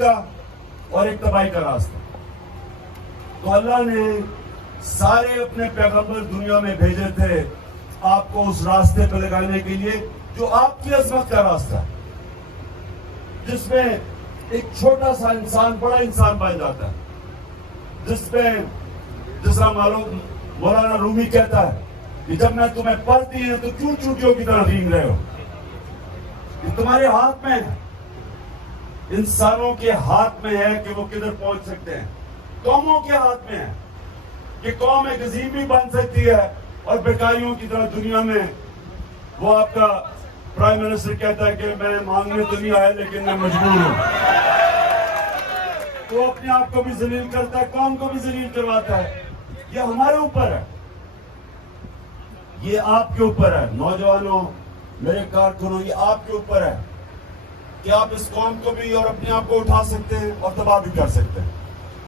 का और एक तबाही का रास्ता। तो अल्लाह ने सारे अपने पैगंबर दुनिया में भेजे थे आपको उस रास्ते पर लगाने के लिए जो आपकी अजमत का रास्ता है, जिसमें एक छोटा सा इंसान बड़ा इंसान बन जाता है, जिसमें जिसका मालूम मौलाना रूमी कहता है कि जब मैं तुम्हें पढ़ती है तो क्यों चूटियों की तरह रींग रहे हो। ये तुम्हारे हाथ में है, इंसानों के हाथ में है कि वो किधर पहुंच सकते हैं। कौमों के हाथ में है कि कौम एक अजीम भी बन सकती है और बेकारियों की तरह दुनिया में वो आपका प्राइम मिनिस्टर कहता है कि मैं मांगने तो नहीं आया लेकिन मैं मजबूर हूं। तो अपने आप को भी जलील करता है, कौम को भी जलील करवाता है। ये हमारे ऊपर है, ये आपके ऊपर है। नौजवानों, मेरे कारकुनों, ये आपके ऊपर है कि आप इस कौम को भी और अपने आप को उठा सकते हैं और तबाह भी कर सकते हैं।